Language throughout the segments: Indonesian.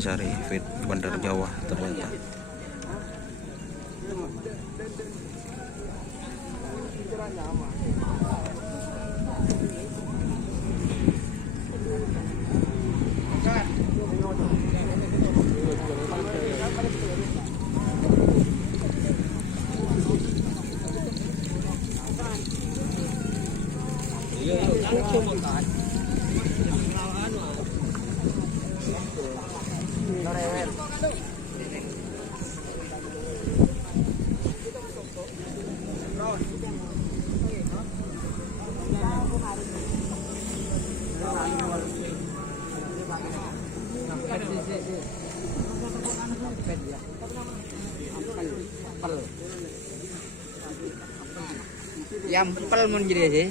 Kalisari Fit Bandar Jawa ternyata. Ampel mun jadi sih.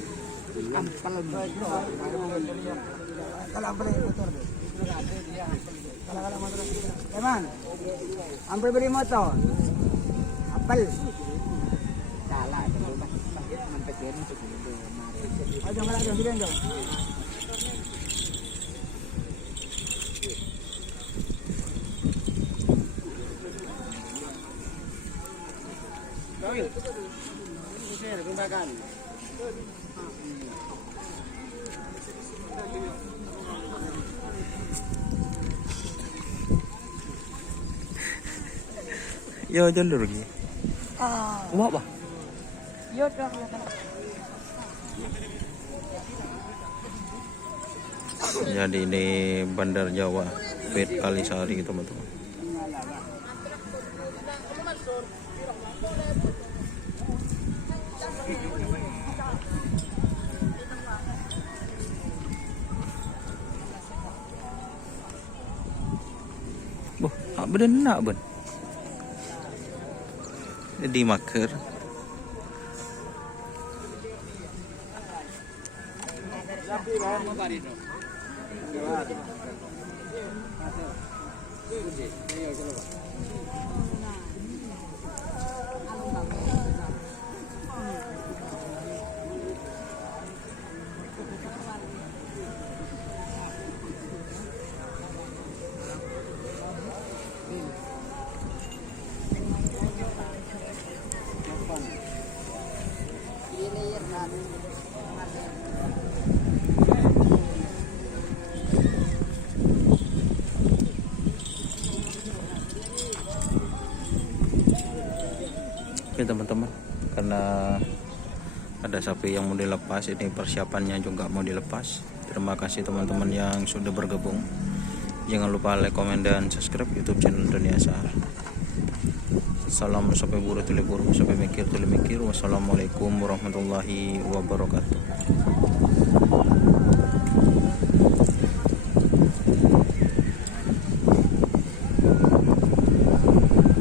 Ampel. Kalau ampel motor. Kalau motor. Emang? Ampel beri motor. Ampel. Salah itu mentekin itu. Ayo malah dong, bilang dong. Yo jalur lagi. Mau apa? Yo dah. Jadi ini Bandar Jawa Fit Kalisari teman-teman. Boh, bener ben. Di maker. Oke teman-teman, karena ada sapi yang mau dilepas, ini persiapannya juga mau dilepas. Terima kasih teman-teman yang sudah bergabung. Jangan lupa like, komen, dan subscribe YouTube channel Dunia Asar. Salam sampai buru tuli buru, sampai mikir tuli mikir. Wassalamualaikum warahmatullahi wabarakatuh.